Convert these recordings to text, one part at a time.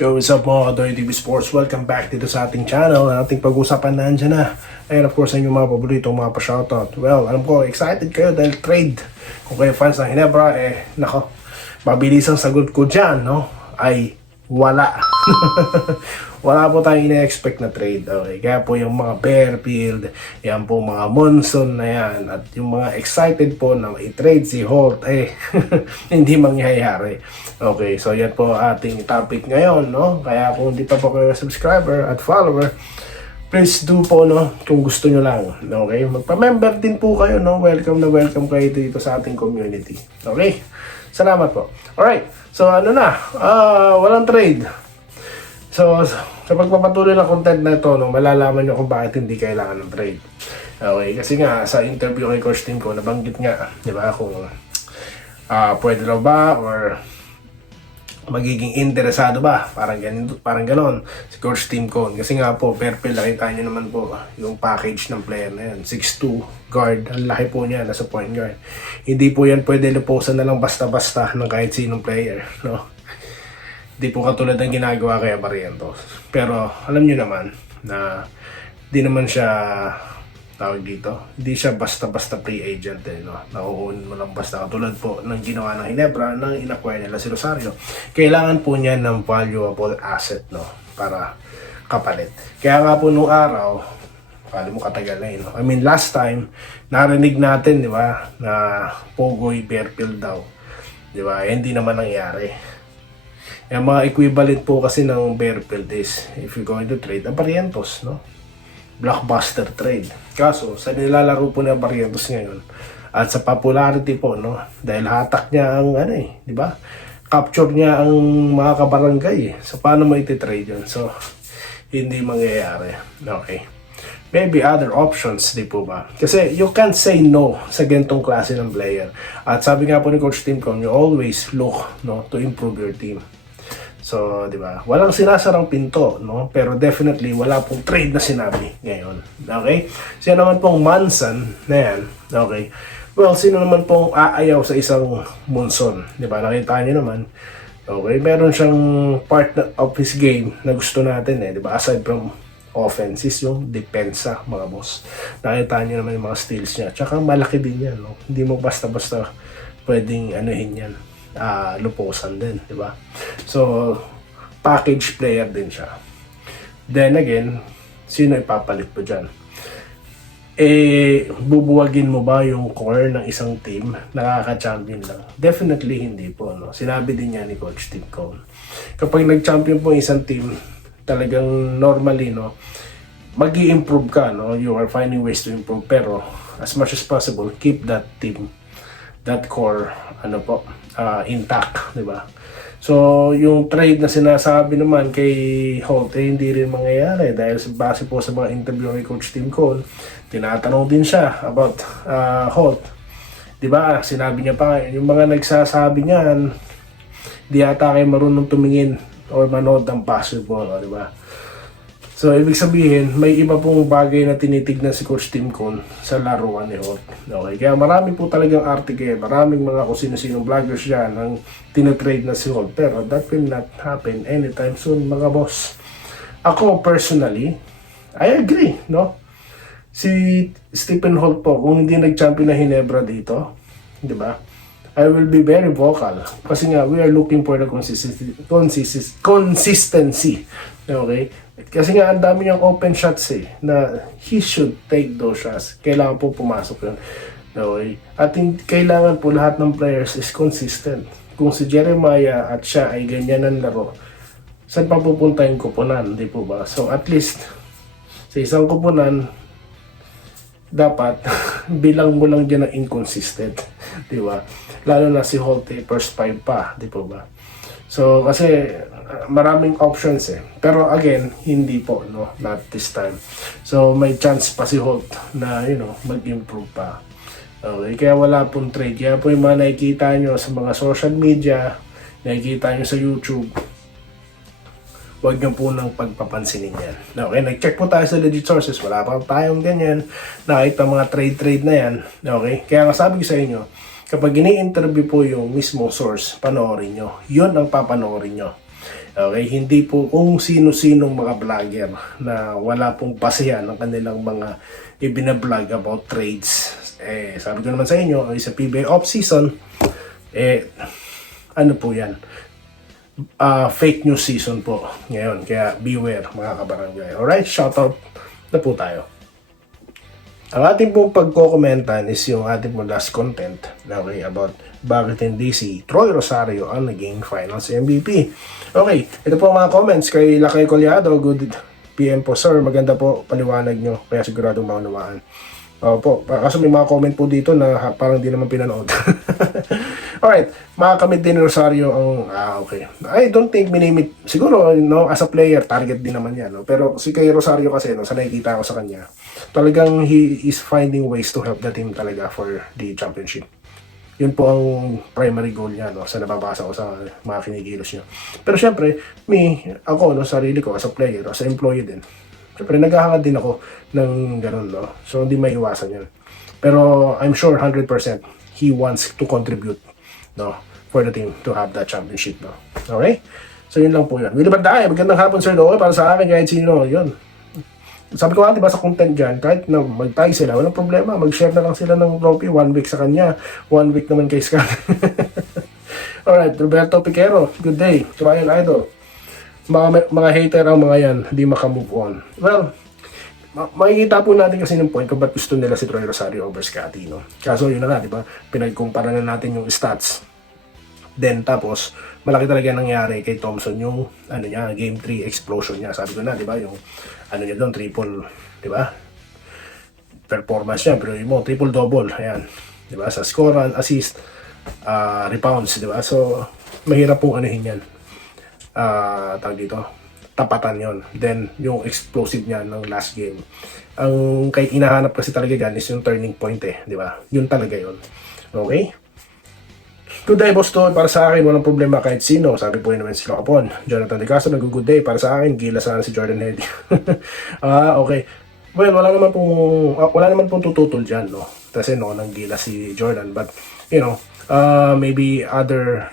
Yo, what's up mga Kadoy TV Sports? Welcome back dito sa ating channel. Ating pag-usapan na andyan na. And of course, ang inyong mga paborito, mga pa-shoutout. Well, alam ko, excited kayo dahil trade. Kung kayo fans ng Ginebra, nako, mabilis ang sagot ko dyan, no? Ay, wala. Wala po tayong ina-expect na trade. Okay? Kaya po yung mga Bearfield, yan po mga Monson na yan, at yung mga excited po na i-trade si Holt, hindi mangyayari. Okay, so yan po ating topic ngayon, no? Kaya kung hindi pa po kayo subscriber at follower, please do po, no? Kung gusto nyo lang, okay? Magpa-member din po kayo, no? Welcome na welcome kayo dito sa ating community. Okay? Salamat po. Alright, so ano na? Walang trade. So, sa pagpapatuloy ng content na ito, no, malalaman nyo kung bakit hindi kailangan ng trade. Okay, kasi nga, sa interview kay Coach Tim ko, nabanggit nga, di ba, kung pwede raw ba, or magiging interesado ba, parang ganon, si Coach Tim ko. Kasi nga po, Bearfield, nakita nyo naman po, yung package ng player na yan, 6'2", guard, ang laki po niya, nasa point guard. Hindi po yan pwede luposan na lang basta-basta ng kahit sinong player, no? Di po katulad ng ginagawa kay Barrientos. Pero alam niyo naman na di naman siya tawag dito. Hindi siya basta-basta free agent no. Nakukunin mo lang basta katulad po ng ginawa ng Ginebra nang inacquire nila si Rosario. Kailangan po niya ng valuable asset no para kapalit. Kaya nga po nung araw, paano mo katagal na yun. No? I mean last time narinig natin, di ba, na Pogoy Bearfield daw. Di ba? Hindi naman nangyari. Yung mga equivalent po kasi ng Bearfield is, if you're going to trade, ang Barrientos, no? Blockbuster trade. Kaso, sa nilalaro po ng Barrientos ngayon, at sa popularity po, no? Dahil hatak niya ang, di ba? Capture niya ang mga kabarangay. So, paano mo iti-trade yun? So, hindi mangyayari. Okay. Maybe other options, di po ba? Kasi you can't say no sa ganitong klase ng player. At sabi nga po ni Coach Tim Con, you always look, no, to improve your team. So, di ba? Walang sinasarang pinto, no? Pero definitely, wala pong trade na sinabi ngayon. Okay? Siya naman pong Manson na yan. Okay? Well, sino naman pong aayaw sa isang Monson? Di ba? Nakita niyo naman. Okay? Meron siyang part of his game na gusto natin, di ba? Aside from offenses, yung depensa, mga boss. Nakita niyo naman yung mga steals niya. Tsaka malaki din yan, no? Hindi mo basta-basta pwedeng anuhin yan. Luposan din, di ba? So, package player din siya. Then again, sino ipapalit po dyan? Bubuwagin mo ba yung core ng isang team? Nakaka-champion lang? Definitely hindi po, no? Sinabi din niya ni Coach Tim Cone. Kapag nag-champion po isang team, talagang normally, no, mag-i-improve ka, no? You are finding ways to improve, pero as much as possible, keep that team, that core, intact, di ba? So, yung trade na sinasabi naman kay Holt, hindi rin mangyayari dahil base po sa mga interview kay Coach Tim Cone, tinatanong din siya about Holt. Di ba? Sinabi niya pa, yung mga nagsasabi niyan, di ata kayo marunong tumingin or manood ng basketball, di ba? So, ibig sabihin, may iba pong bagay na tinitignan si Coach Tim Cone sa laruan ni Holt. Okay? Kaya marami po talagang article, maraming mga kung sino-sinong vloggers dyan ang tinatrade na si Holt. Pero that will not happen anytime soon, mga boss. Ako, personally, I agree, no? Si Stephen Holt po, kung hindi nag-champion na Ginebra dito, di ba? I will be very vocal. Kasi nga, we are looking for the consistency. Okay? Kasi nga, ang dami niyang open shots na he should take those shots. Kailangan po pumasok yun. Okay? At kailangan po lahat ng players is consistent. Kung si Jeremiah at siya ay ganyan ang laro, saan pa pupunta yung kupunan? Di po ba? So at least, sa isang kupunan, dapat bilang mo lang dyan na inconsistent. Di ba? Lalo na si Holt first 5 pa. Di po ba? So, kasi maraming options Pero again, hindi po, no? Not this time. So, may chance pa si Holt na, mag-improve pa. Okay, kaya wala pong trade. Kaya po yung mga nakikita nyo sa mga social media, nakikita nyo sa YouTube, huwag nyo po nang pagpapansinin yan. Okay, nag-check po tayo sa legit sources. Wala pa tayong ganyan. Nakita mga trade na yan. Okay, kaya nga sabi ko sa inyo, kapag ini-interview po yung mismo source, panoorin nyo. Yun ang papanoorin nyo. Okay, hindi po kung sino-sinong mga vlogger na wala pong basehan ng kanilang mga ibinablog about trades. Sabi ko naman sa inyo, sa PBA off-season, ano po yan? Fake news season po ngayon. Kaya beware mga kabarangay. Alright, shoutout na po tayo. Ang ating pong pagkokomentan is yung ating pong last content, okay, about bakit hindi si Troy Rosario ang naging finals MVP. Okay, ito po ang mga comments kay Lakay Colyado. Good PM po sir, maganda po paliwanag nyo, kaya siguradong maunawaan. Opo, kaso may mga comment po dito na parang di naman pinanood. Alright, mga kamit din ni Rosario ang, okay. I don't think minimit, siguro, no, as a player, target din naman yan, no? Pero si kay Rosario kasi, no, sa nakikita ko sa kanya, talagang he is finding ways to help the team talaga for the championship. Yun po ang primary goal niya, no, sa nababasa ko sa mga kinikilos niya. Pero syempre, ako, no, sarili ko, as a player, as a employee din, syempre, naghahangad din ako ng ganun, no? So, hindi may iwasan yan. Pero, I'm sure 100% he wants to contribute, no, for the team to have that championship, no? Okay? So, yun lang po yun. Willie Banday, magandang hapon, sir, no? Para sa akin, kahit sino, yun. Sabi ko nga, diba, sa content dyan, kahit na mag-tie sila, walang problema. Mag-share na lang sila ng trophy. 1 week sa kanya, 1 week naman kay Scott. Alright, Roberto Piquero, good day. Trial Idol. Mga hater ang mga yan, hindi makamove on. Well, makikita po natin kasi ng point kung ba't gusto nila si Troy Rosario over Scotty, no? Kaso yun na nga, di ba? Pinagkumpara na natin yung stats. Then tapos, malaki talaga nangyari kay Thompson yung game 3 explosion niya. Sabi ko na, di ba? Yung niya doon, triple, di ba? Performance niya, pero yung triple-double, ayan. Di ba? Sa score, assist, rebounds, di ba? So, mahirap pong anuhin yan. Tawag dito, tapatan yon. Then yung explosive niya ng last game, ang kahit inahanap kasi talaga gan is yung turning point, di ba? Yun talaga yon. Okay, good day boss to. Para sa akin walang problema kahit sino, sabi po yun naman si Lokapon. Jonathan De Castro, nag-good day. Para sa akin gila sana si Jordan Heady. Okay, well, wala naman pong tututol dyan, no? Kasi no, nang gila si Jordan, but you know, maybe other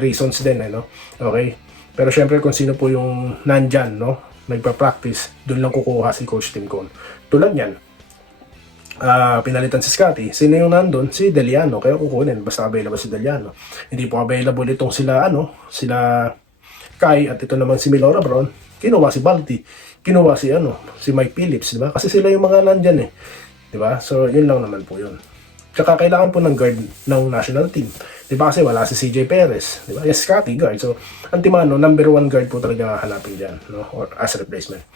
reasons din, no? Okay. Pero syempre kung sino po yung nandyan, no, nagpa-practice, doon lang kukuha si Coach Tim Cone. Tulad yan, pinalitan si Scotty. Sino yung nandun? Si Deliano. Kaya kukunin, basta available si Deliano. Hindi po available itong sila Kai, at ito naman si Milora Brown. Kinuha si Balti. Kinuha si Mike Phillips, di ba? Kasi sila yung mga nandyan, di ba? So, yun lang naman po yun. Tsaka kailangan po ng guard ng national team. Di ba kasi wala si CJ Perez. Di ba? Yes, Scotty, guard. So, Antimano, number 1 guard po talaga hanapin dyan, no? Or as replacement.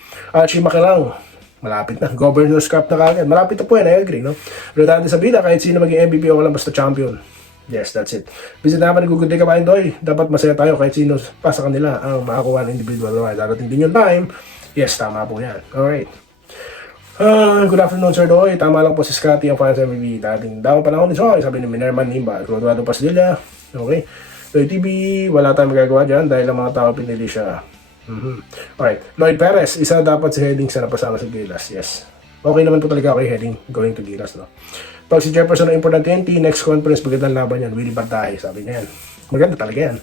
Chima Makilang, malapit na. Governor's Cup na kagad. Malapit na po yan, I agree, no? Rodante Sabina, kahit sino maging MVP o walang basta champion. Yes, that's it. Visit naman ng Good Day Kabayan Doy. Dapat masaya tayo kahit sino pa sa kanila ang makakuha ng individual award. Darating din yung time. Yes, tama po yan. Alright. Good afternoon, Sir Doy. Tama lang po si Scotty ang finals MVP. Dating daw panahon ni Soy, sabi ni Minerman Nimba. Rodado Pasdilla. Okay. Lloyd TV, wala tayong magagawa dyan dahil ang mga tao pinili siya. Alright. Lloyd Perez, isa dapat si Heading sa napasama sa Gilas. Yes. Okay naman po talaga ako Heading going to Gilas, no? Pag si Jefferson ang important 20, next conference, magandang laban yan. Willie Bantahe, sabi niya yan. Maganda talaga yan.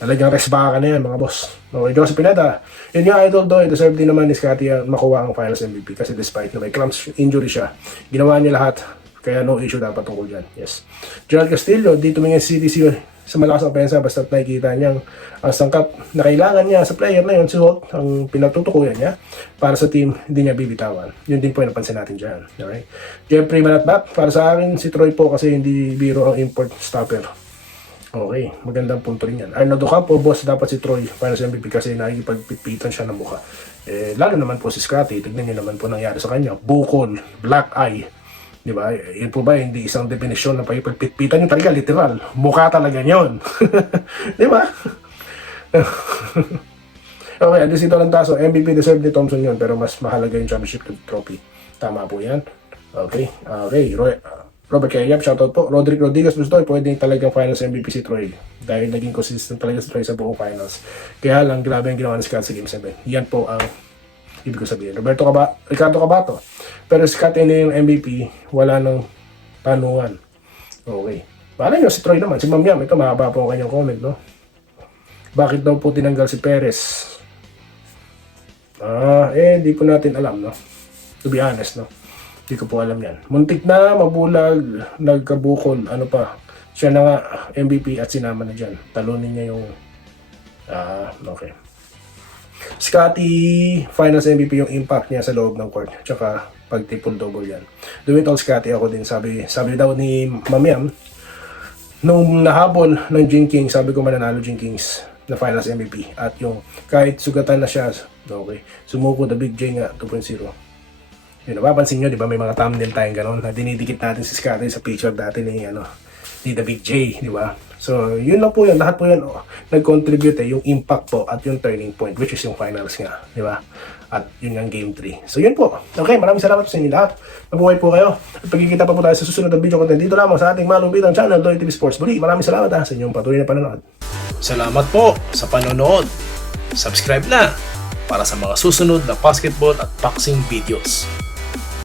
Talagang resbaka na yan, mga boss. Okay, Joseph Pineda. Yun nga, Idol Doy, deserve din naman ni Scotty makuha ang finals MVP kasi despite na may cramps injury siya, ginawa niya lahat. Kaya no issue dapat tungkol dyan. Yes. Gerald Castillo, di tumingin si CTC sa malakas na pensa basta't nakikita niyang ang sangkap na kailangan niya sa player na yun, si Holt, ang pinatutukuyan niya para sa team, hindi niya bibitawan. Yun din po yung napansin natin dyan. Okay? Jeffrey Manatbat, para sa akin, si Troy po kasi hindi biro ang import stopper. Okay, magandang punto rin yan. Arnaldo Campo, boss, dapat si Troy para sa MVP kasi nakikipagpipitan siya ng mukha. Lalo naman po si Scotty, tignan niyo naman po nangyari sa kanya. Bukol, black eye. Di ba? Yan po ba, hindi isang definisyon na pagpipitpitan yung talaga, literal. Mukha talaga yun. Di ba? Okay, alis ito lang taso. MVP deserve ni Thompson yun, pero mas mahalaga yung championship trophy. Tama po yan. Okay, Robert Kayab, shoutout po. Roderick Rodriguez Bustoy, pwede talagang finals MVP si Troy. Dahil naging consistent talaga si Troy sa buong finals. Kaya lang, grabe ang ginawa ni Scott sa Game 7. Yan po ang ibig ko sabihin. Ricardo Cabato. Pero Scott na yung MVP, wala nang tanungan. Okay. Malay nyo, si Troy naman. Si Ma'am Yam, ito mahaba po ang kanyang comment, no? Bakit daw po tinanggal si Perez? Di po natin alam, no? To be honest, no? Hindi ko po alam yan. Muntik na, mabulag, nagkabukol, ano pa. Siya na nga, MVP at sinama na dyan. Talunin niya yung... okay. Scotty, finals MVP yung impact niya sa loob ng court. Tsaka pag triple-double yan. Do it all, Scotty. Ako din, sabi daw ni Mamiam, nung nahabol ng Jing King, sabi ko mananalo Jing Kings na finals MVP. At yung kahit sugatan na siya, okay, sumuko the Big J nga, 2.0. Yun, napapansin nyo, di ba, may mga thumbnail tayong gano'n na dinidikit natin si Scotty sa picture dati ni The Big J, di ba? So, yun lang po yun. Lahat po yun, nag-contribute yung impact po at yung turning point, which is yung finals nga, di ba? At yun yung game 3. So, yun po. Okay, maraming salamat sa inyo lahat. Mabuhay po kayo. At pagkikita pa po tayo sa susunod na video content dito lamang sa ating malupitang channel, Doy TV Sports. Muli, maraming salamat sa inyong patuloy na panonood. Salamat po sa panonood. Subscribe na para sa mga susunod na basketball at boxing videos.